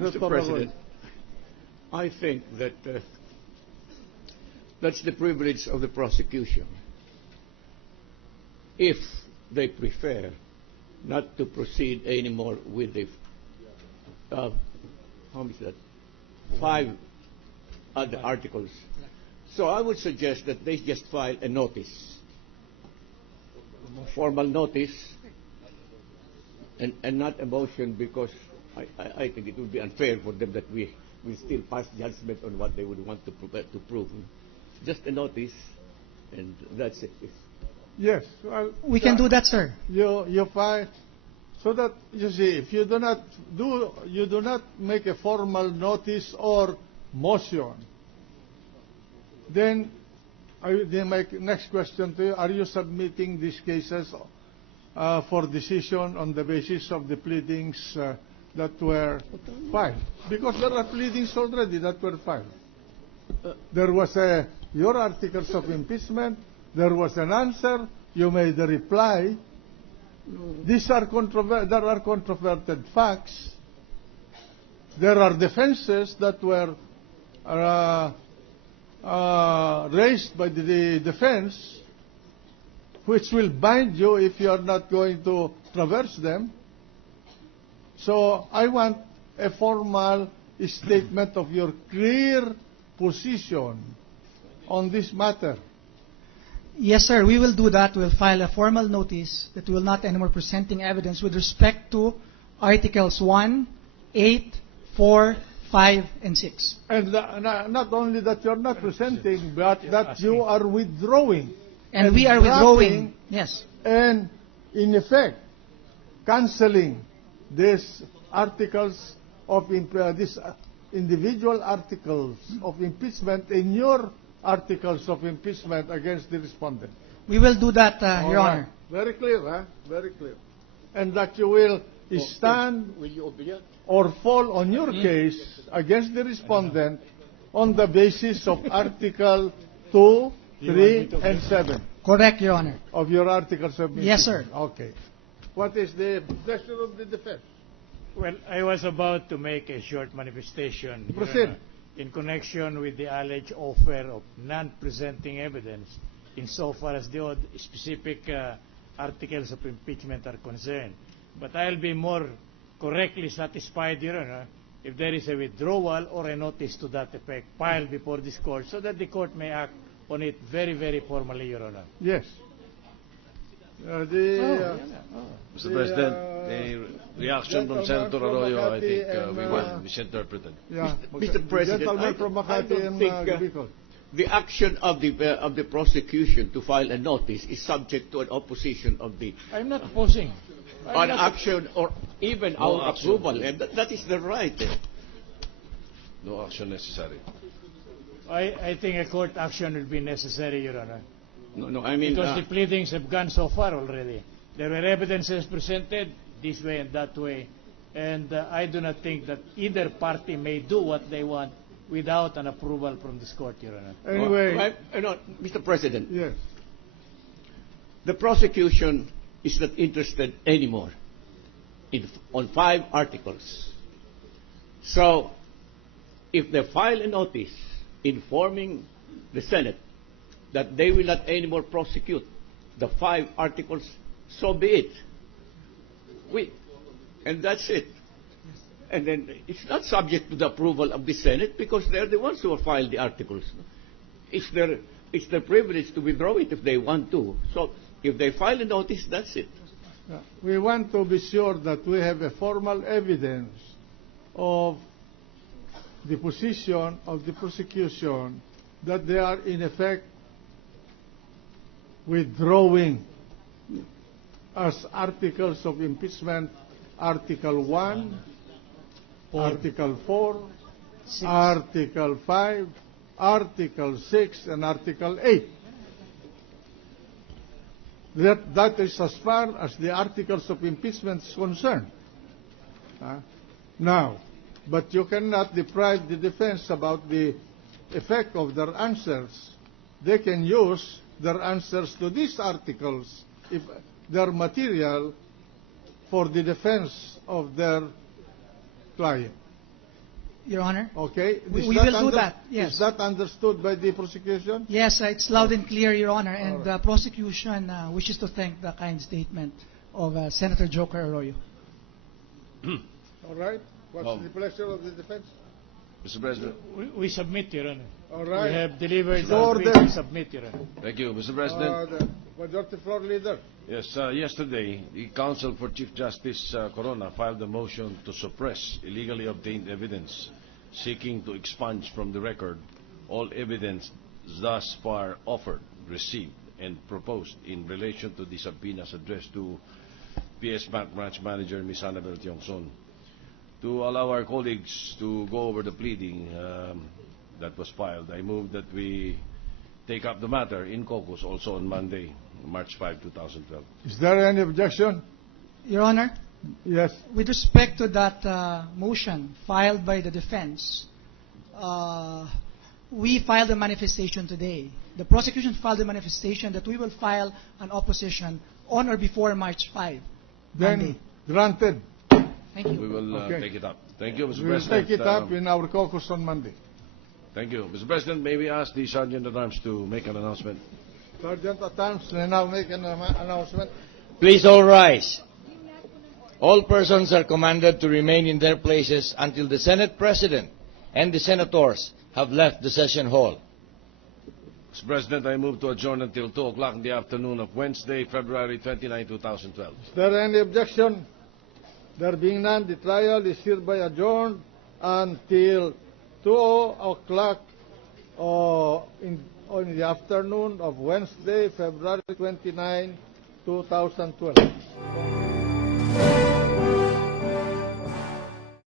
Mr. President, I think that that's the privilege of the prosecution. If they prefer not to proceed anymore with the how much is that? 5 other articles. So I would suggest that they just file a notice, formal notice, and not a motion, because I think it would be unfair for them that we still pass judgment on what they would want to prove. Just a notice, and that's it. Yes. Well, We can do that, sir. You file, so that you see, if you do not make a formal notice or motion, then my next question to you: are you submitting these cases for decision on the basis of the pleadings that were filed? Because there are pleadings already that were filed. There was your articles of impeachment. There was an answer. You made a reply. These are there are controverted facts. There are defenses that were raised by the defense, which will bind you if you are not going to traverse them. So I want a formal statement of your clear position on this matter. Yes, sir, we will do that. We'll file a formal notice that we will not anymore presenting evidence with respect to Articles 1, 8, 4, 5, and 6. And not only that you're not presenting, but that you are withdrawing. And we are withdrawing, yes. And in effect, cancelling these articles of these individual articles of impeachment in your articles of impeachment against the respondent. We will do that, Your Honor. Very clear, huh? Very clear. And that you will stand or fall on your case against the respondent on the basis of Article 2, 3, and 7. Correct, Your Honor. Of your articles of impeachment. Yes, sir. Okay. What is the pleasure of the defense? Well, I was about to make a short manifestation. Proceed. In connection with the alleged offer of non-presenting evidence insofar as the specific articles of impeachment are concerned. But I'll be more correctly satisfied, Your Honor, if there is a withdrawal or a notice to that effect filed before this court, so that the court may act on it very, very formally, Your Honor. Yes. Mr. President, the reaction from Senator Arroyo, I think we were misinterpreted. Yeah. Mr. President, I don't think the action of the prosecution to file a notice is subject to an opposition of the I'm not opposing. an action or even our approval, and that is the right. No action necessary. I think a court action will be necessary, Your Honor. No, I mean... Because the pleadings have gone so far already. There were evidences presented this way and that way. And I do not think that either party may do what they want without an approval from this court, Your Honor. Anyway... Mr. President. Yes. The prosecution is not interested anymore on 5 articles. So, if they file a notice informing the Senate that they will not anymore prosecute the 5 articles, so be it. And that's it. And then it's not subject to the approval of the Senate because they're the ones who have filed the articles. It's their privilege to withdraw it if they want to. So if they file a notice, that's it. We want to be sure that we have a formal evidence of the position of the prosecution that they are in effect withdrawing as articles of impeachment, Article 1, Article 4, 6. Article 5, Article 6, and Article 8. That is as far as the articles of impeachment is concerned. Now, but you cannot deprive the defense about the effect of their answers. They can use their answers to these articles, if their material, for the defense of their client. Your Honor. Okay? We Is will do that, yes. Is that understood by the prosecution? Yes, it's loud and clear, Your Honor, and All the right. prosecution wishes to thank the kind statement of Senator Joker Arroyo. All right. What's Oh. the pleasure of the defense? Mr. President. We submit, Your Honor. All right. We have delivered So our ordered. brief. We submit, Your Honor. Thank you, Mr. President. The Majority Floor Leader. Yes, yesterday, the Counsel for Chief Justice Corona filed a motion to suppress illegally obtained evidence, seeking to expunge from the record all evidence thus far offered, received, and proposed in relation to the subpoenas addressed to PS Bank Branch Manager Ms. Annabel Tiongson. To allow our colleagues to go over the pleading that was filed, I move that we take up the matter in caucus also on Monday, March 5, 2012. Is there any objection? Your Honor, Yes. with respect to that motion filed by the defense, we filed a manifestation today. The prosecution filed a manifestation that we will file an opposition on or before March 5. Then Monday. granted. Thank We you. will Okay. take it up. Thank you, Mr. We will President. take it up in our caucus on Monday. Thank you. Mr. President, may we ask the Sergeant at Arms to make an announcement? Sergeant at Arms, may now make an announcement. Please all rise. All persons are commanded to remain in their places until the Senate President and the Senators have left the session hall. Mr. President, I move to adjourn until 2 o'clock in the afternoon of Wednesday, February 29, 2012. Is there any objection? There being none, the trial is hereby adjourned until 2 o'clock in the afternoon of Wednesday, February 29, 2012.